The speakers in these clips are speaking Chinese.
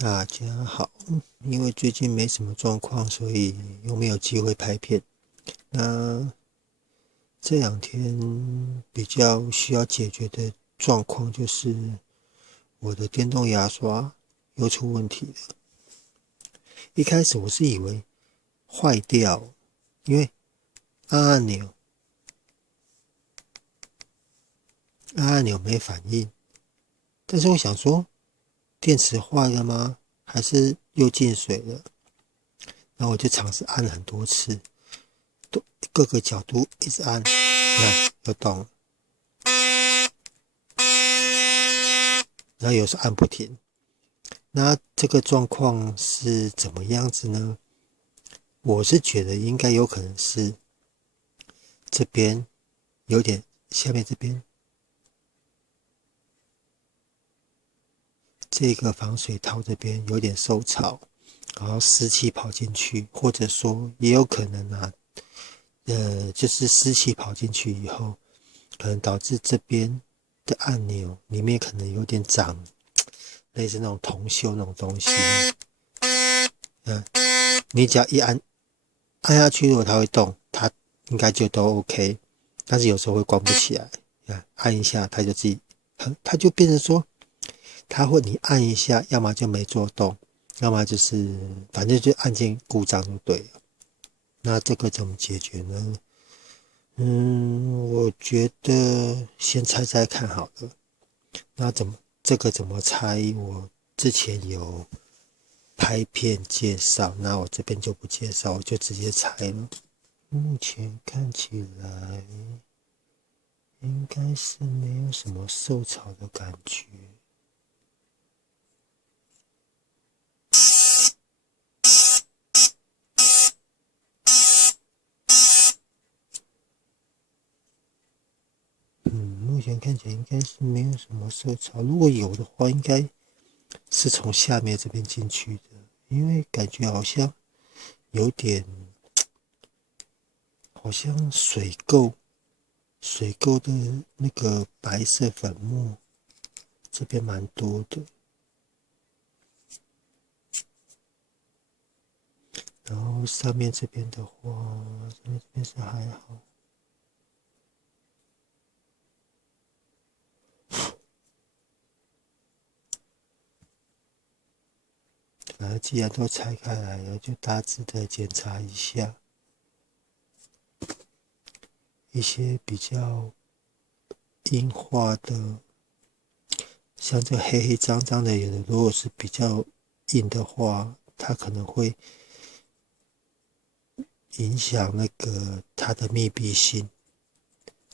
大家好，因为最近没什么状况，所以又没有机会拍片。那这两天比较需要解决的状况就是我的电动牙刷又出问题了。一开始我是以为坏掉，因为按按钮没反应，但是我想说电池坏了吗？还是又进水了？然后我就尝试按很多次，各个角度一直按，看又动了。然后有时按不停。那这个状况是怎么样子呢？我是觉得应该有可能是这边有点，下面这边这个防水套这边有点受潮，然后湿气跑进去，或者说也有可能就是湿气跑进去以后，可能导致这边的按钮里面可能有点长类似那种铜锈那种东西。你只要一按下去，如果它会动，它应该就都 OK。但是有时候会关不起来，按一下它就自己，它就变成说，你按一下，要么就没做动，要么就是反正就按键故障就对了。那这个怎么解决呢？我觉得先猜猜看好了。那这个怎么猜？我之前有拍片介绍，那我这边就不介绍，我就直接猜了。目前看起来应该是没有什么受潮的感觉。目前看起来应该是没有什么受潮，如果有的话，应该是从下面这边进去的，因为感觉有点，好像水垢的那个白色粉末这边蛮多的，然后上面这边的话，上面这边是还好。反正既然都拆开来了，就大致的检查一下一些比较硬化的，像这黑黑脏脏的，有的如果是比较硬的话，它可能会影响那个它的密闭性，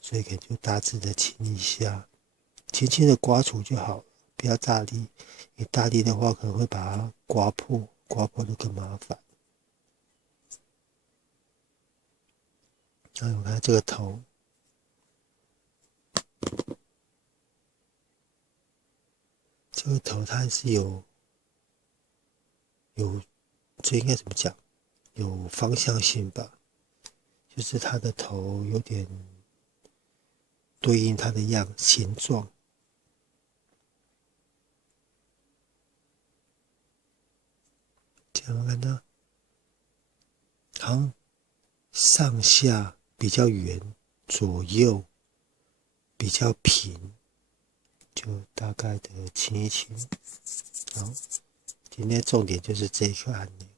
所以可能就大致的清一下，轻轻的刮除就好了，不要大力，你大力的话可能会把它刮破，刮破就更麻烦。那我看这个头，它还是有，这应该怎么讲？有方向性吧，就是它的头有点对应它的形状。这样看到，好像上下比较圆，左右比较平，就大概的清一清。好，今天重点就是这一颗按钮，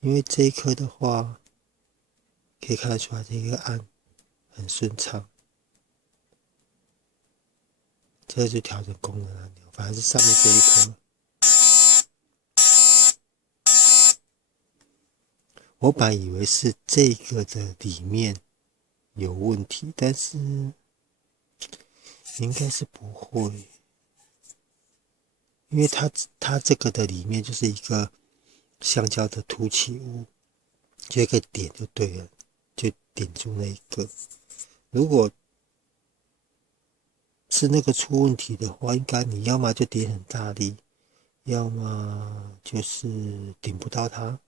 因为这一颗的话，可以看得出来这个按很顺畅。这就调整功能按钮，反而是上面这一颗。我本来以为是这个的里面有问题，但是应该是不会，因为它这个的里面就是一个橡胶的凸起物，就一个点就对了，就顶住那一个。如果是那个出问题的话，应该你要么就点很大力，要么就是顶不到它，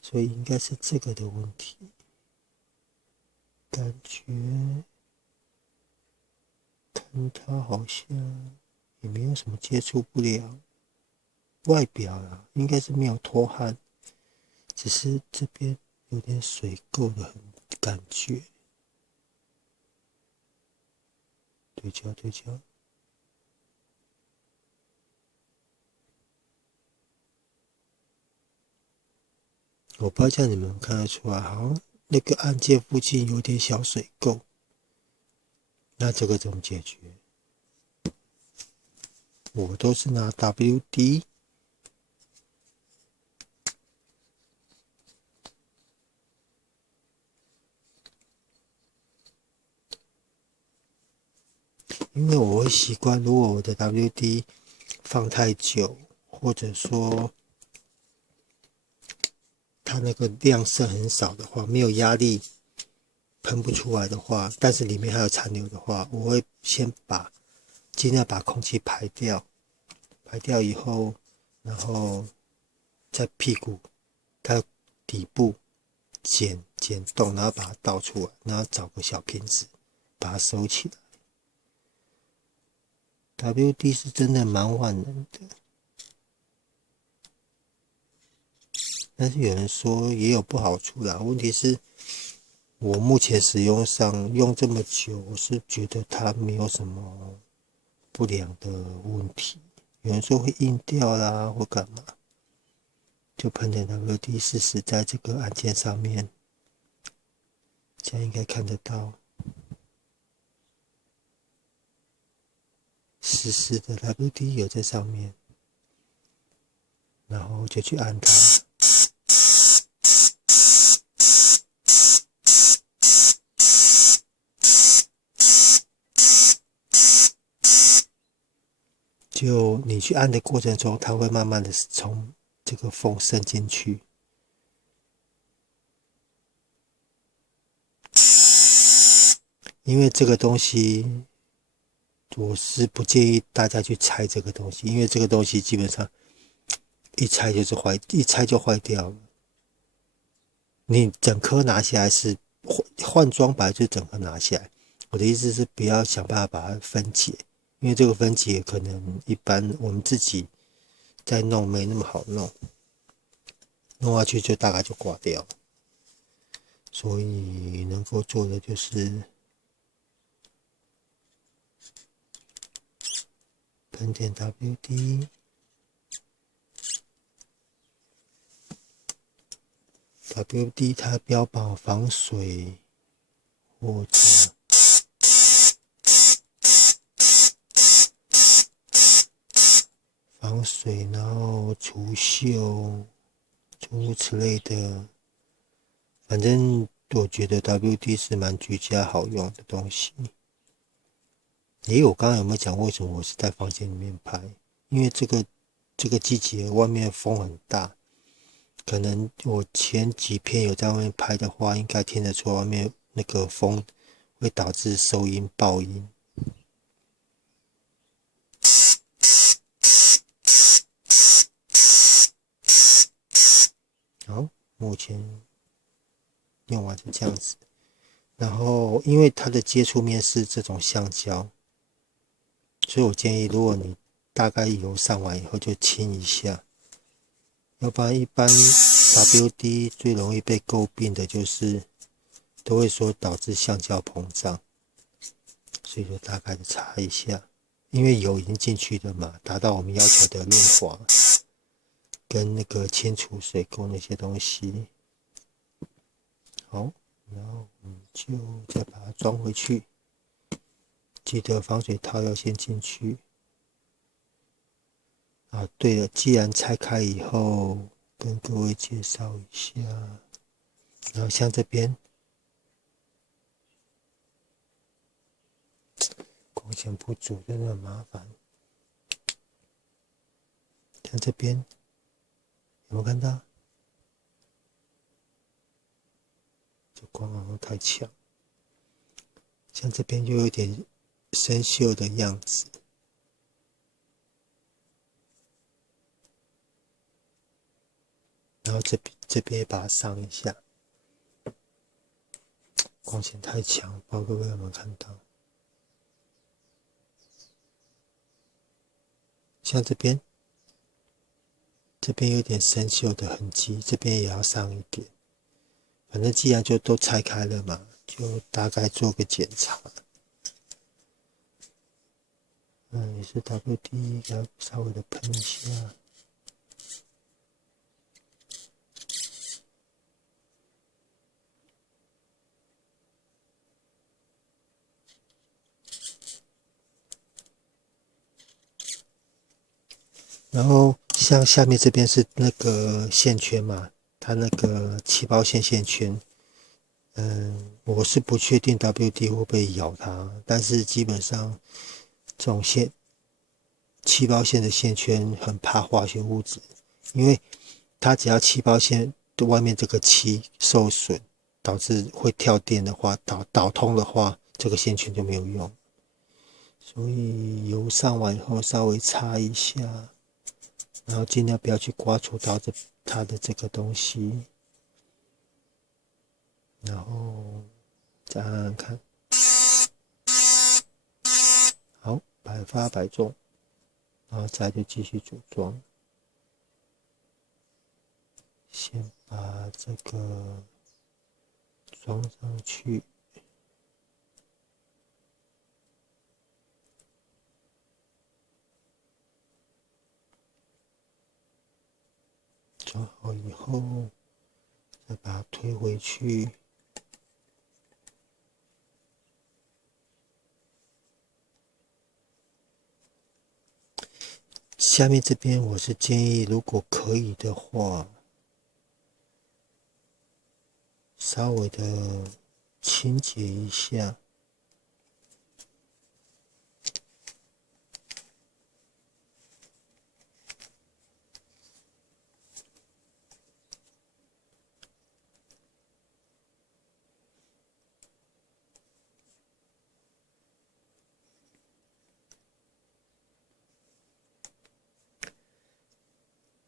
所以应该是这个的问题。感觉看它好像也没有什么接触不良。外表啦，应该是没有脱汗，只是这边有点水垢的感觉。对焦对焦，我不知道这样你们看得出来，好像那个按键附近有点小水垢。那这个怎么解决？我都是拿 WD， 因为我会习惯，如果我的 WD 放太久，或者说它那个量是很少的话，没有压力喷不出来的话，但是里面还有残留的话，我会先尽量把空气排掉，排掉以后，然后在屁股它底部剪洞，然后把它倒出来，然后找个小瓶子把它收起来。WD 是真的蛮万能的，但是有人说也有不好处啦。问题是，我目前使用上用这么久，我是觉得它没有什么不良的问题。有人说会硬掉啦，或干嘛，就喷点 WD 试试在这个按键上面，这样应该看得到。湿湿的 WD 有在上面，然后就去按它。就你去按的过程中，它会慢慢的从这个缝渗进去。因为这个东西，我是不建议大家去拆这个东西，因为这个东西基本上一拆就坏掉了。你整颗拿下来是换装本来就整颗拿下来。我的意思是不要想办法把它分解，因为这个分解可能一般我们自己在弄没那么好弄，弄下去就大概就挂掉。所以能够做的就是喷点 WD，WD 它标榜防水或者防水，然后除锈，诸如此类的。反正我觉得 WD 是蛮居家好用的东西。我刚刚有没有讲为什么我是在房间里面拍？因为这个季节外面风很大，可能我前几片有在外面拍的话，应该听得出外面那个风会导致收音爆音。好，目前用完是这样子。然后因为它的接触面是这种橡胶，所以我建议如果你大概油上完以后就清一下，要不然一般 WD 最容易被诟病的就是都会说导致橡胶膨胀，所以就大概的擦一下，因为油已经进去了嘛，达到我们要求的润滑跟那个清除水垢那些东西。好，然后我们就再把它装回去，记得防水套要先进去。啊，对了，既然拆开以后，跟各位介绍一下，然后像这边光线不足真的很麻烦，像这边有没有看到？这光好像太强，像这边就有点生锈的样子。然后这边把它上一下，光线太强，不知道各位有没有看到？像这边这边有点生锈的痕迹，这边也要上一点。反正既然就都拆开了嘛，就大概做个检查。也是 WD 要稍微的喷一下。然后像下面这边是那个线圈嘛，它那个气泡线线圈，我是不确定 WD 会不会咬它，但是基本上这种气泡线的线圈很怕化学物质，因为它只要气泡线的外面这个气受损，导致会跳电的话，导通的话，这个线圈就没有用。所以油上完以后稍微擦一下。然后尽量不要去刮除到它的这个东西，然后再按按看，好，百发百中，然后再就继续组装。先把这个装上去。装好以后，再把它推回去。下面这边我是建议，如果可以的话，稍微的清洁一下。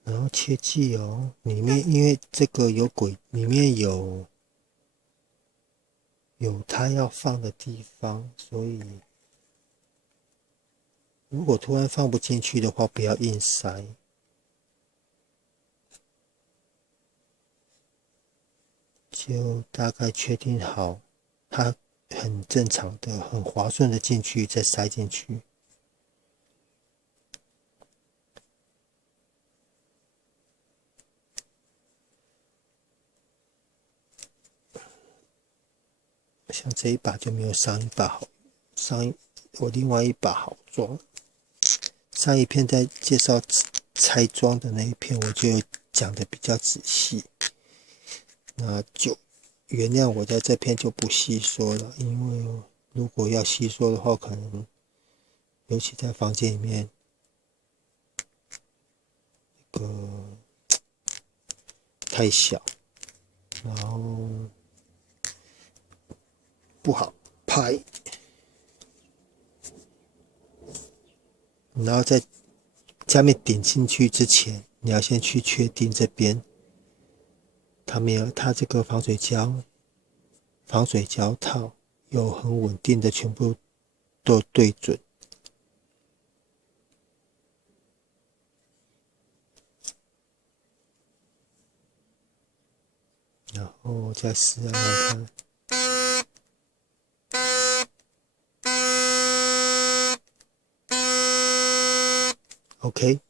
然后切记哦，里面因为这个里面有它要放的地方，所以如果突然放不进去的话，不要硬塞，就大概确定好它很正常的、很滑顺的进去，再塞进去。像这一把就没有上一把好，我另外一把好装。上一篇在介绍拆装的那一篇，我就讲的比较仔细，那就原谅我在这篇就不细说了，因为如果要细说的话，可能尤其在房间里面，太小，然后不好拍，然后在下面点进去之前，你要先去确定这边它这个防水胶套有很稳定的全部都对准，然后再试按看。OK，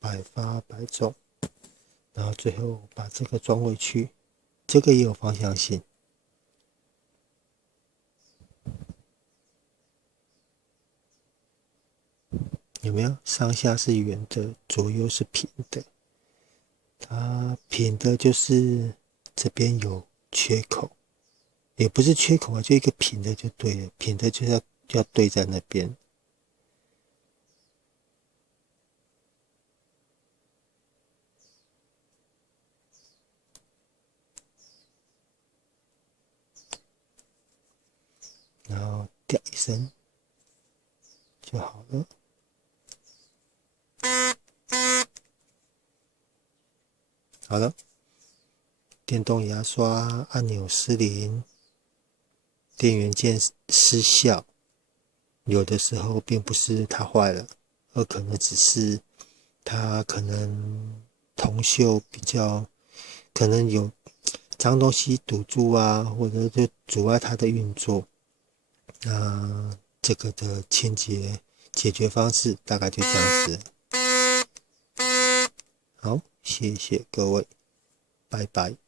百发百中，然后最后把这个装回去，这个也有方向性，有没有？上下是圆的，左右是平的。它平的就是这边有缺口，也不是缺口啊，就一个平的就对了，平的就是要对在那边。然后掉一声就好了。好了，电动牙刷按钮失灵，电源键失效，有的时候并不是它坏了，而可能只是它可能铜锈比较可能有脏东西堵住啊，或者就阻碍它的运作。那这个的解决方式大概就这样子。好，谢谢各位，拜拜。